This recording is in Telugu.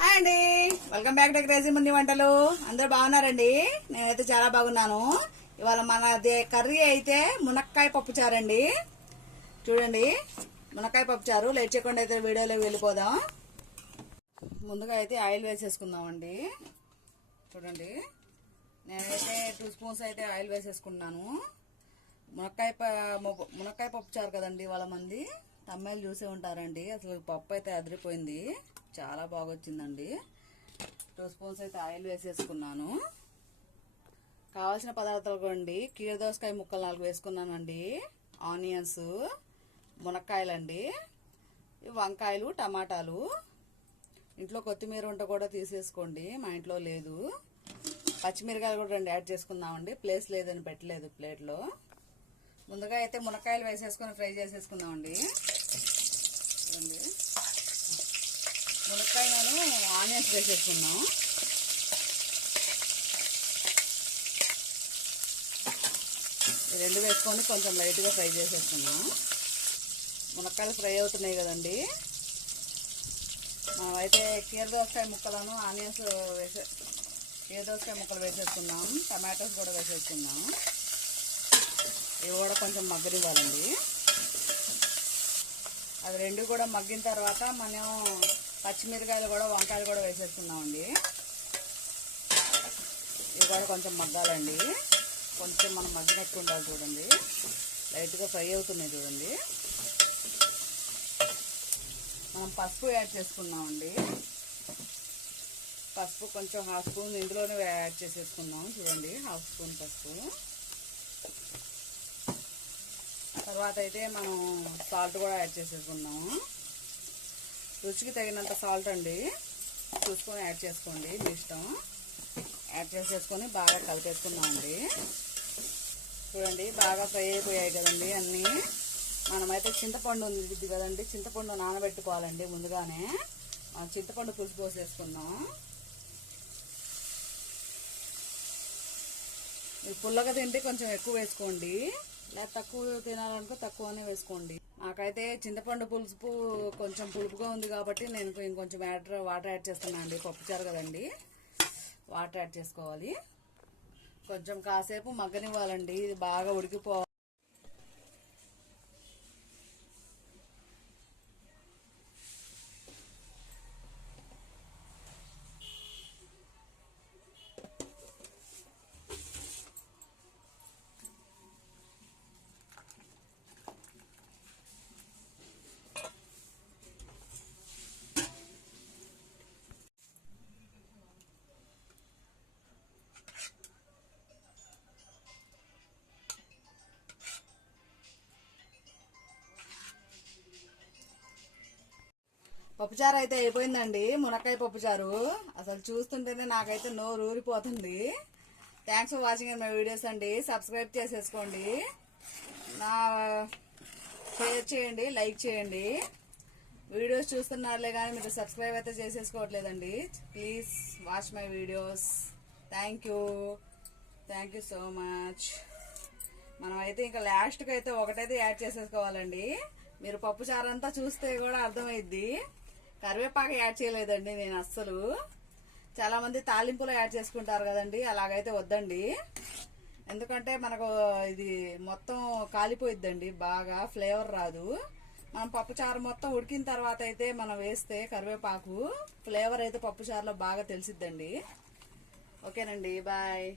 హాయ్ అండి, welcome back to crazy Munni వంటలు. అందరూ బాగున్నారండి? నేనైతే చాలా బాగున్నాను. ఇవాళ మన కర్రీ అయితే మునక్కాయ పప్పుచారండి. చూడండి, మునక్కాయ పప్పుచారు. లేట్ చేయకుండా అయితే వీడియోలోకి వెళ్ళిపోదాం. ముందుగా అయితే ఆయిల్ వేసేసుకుందామండి. చూడండి, నేనైతే 2 స్పూన్స్ అయితే ఆయిల్ వేసేసుకున్నాను. మునక్కాయ పప్పుచారు కదండి. వాళ్ళ మంది తమ్మాయిలు చూసే ఉంటారండి. అసలు పప్పు అయితే అదిరిపోయింది, చాలా బాగా వచ్చిందండి. 2 స్పూన్స్ అయితే ఆయిల్ వేసేసుకున్నాను. కావాల్సిన పదార్థాలు కూడా కీరదోసకాయ ముక్కలు 4 వేసుకున్నానండి. ఆనియన్స్, మునక్కాయలండి, వంకాయలు, టమాటాలు. ఇంట్లో కొత్తిమీర ఉంట కూడా తీసేసుకోండి, మా ఇంట్లో లేదు. పచ్చిమిరకాయలు కూడా 2 యాడ్ చేసుకుందామండి. ప్లేస్ లేదని పెట్టలేదు ప్లేట్లో. ముందుగా అయితే మునక్కాయలు వేసేసుకొని ఫ్రై చేసేసుకుందామండి. మునక్కాయలను ఆనియన్స్ వేసేసుకుందాం. ఈ 2 వేసుకొని కొంచెం లైట్గా ఫ్రై చేసేసుకున్నాం. మునక్కాయలు ఫ్రై అవుతున్నాయి కదండి. మనమైతే కీరదోసకాయ ముక్కలను ఆనియన్స్ కీరదోసకాయ ముక్కలు వేసేసుకున్నాం. టమాటోస్ కూడా వేసేసుకున్నాం. ఇవి కూడా కొంచెం మగ్గనివ్వాలండి. అవి 2 కూడా మగ్గిన తర్వాత మనం పచ్చిమిరకాయలు కూడా వంకాయలు కూడా వేసేసుకున్నామండి. ఇవి కూడా కొంచెం మగ్గాలండి. కొంచెం మనం మగ్గినట్టు ఉండాలి. చూడండి, లైట్గా ఫ్రై అవుతున్నాయి చూడండి. మనం పసుపు యాడ్ చేసుకున్నామండి. పసుపు కొంచెం 1/2 స్పూన్ ఇందులోనే యాడ్ చేసేసుకున్నాం. చూడండి, 1/2 స్పూన్ పసుపు. తర్వాత అయితే మనం సాల్ట్ కూడా యాడ్ చేసేసుకున్నాము. రుచికి తగినంత సాల్ట్ అండి, చూసుకొని యాడ్ చేసుకోండి, మీ ఇష్టం. యాడ్ చేసేసుకొని బాగా కలిపేసుకున్నామండి. చూడండి, బాగా ఫ్రై అయిపోయాయి కదండి అన్నీ. మనమైతే చింతపండు ఉంది కదండి, చింతపండు నానబెట్టుకోవాలండి ముందుగానే. మనం చింతపండు పులుసు పోసేసుకుందాం. పుల్లగా తింటే కొంచెం ఎక్కువ వేసుకోండి, లేదా తక్కువ తినాలనుకో తక్కువనే వేసుకోండి. నాకైతే చింతపండు పులుసు కొంచెం పులుపుగా ఉంది కాబట్టి నేను ఇంకొంచెం వాటర్ యాడ్ చేస్తున్నాను అండి. పప్పుచారు కదండి, వాటర్ యాడ్ చేసుకోవాలి. కొంచెం కాసేపు మగ్గనివ్వాలండి, ఇది బాగా ఉడికిపోవాలి. పప్పుచారు అయితే అయిపోయిందండి. మునక్కాయ పప్పుచారు అసలు చూస్తుంటేనే నాకైతే నోరు ఊరిపోతుంది. Thanks for watching my videos అండి. సబ్స్క్రైబ్ చేసేసుకోండి, షేర్ చేయండి, లైక్ చేయండి. వీడియోస్ చూస్తున్నారులే కానీ మీరు సబ్స్క్రైబ్ అయితే చేసేసుకోవట్లేదండి. Please watch my videos. Thank you so much. మనమైతే ఇంకా లాస్ట్కి అయితే ఒకటైతే యాడ్ చేసేసుకోవాలండి. మీరు పప్పుచారు అంతా చూస్తే కూడా అర్థమైద్ది. కరివేపాకు యాడ్ చేయలేదండి నేను అస్సలు. చాలా మంది తాలింపులో యాడ్ చేసుకుంటారు కదండి, అలాగైతే వద్దండి. ఎందుకంటే మనకు ఇది మొత్తం కాలిపోయిద్దండి, బాగా ఫ్లేవర్ రాదు. మనం పప్పుచారు మొత్తం ఉడికిన తర్వాత అయితే మనం వేస్తే కరివేపాకు ఫ్లేవర్ అయితే పప్పుచారులో బాగా తెలిసిద్దండి. ఓకేనండి, బాయ్.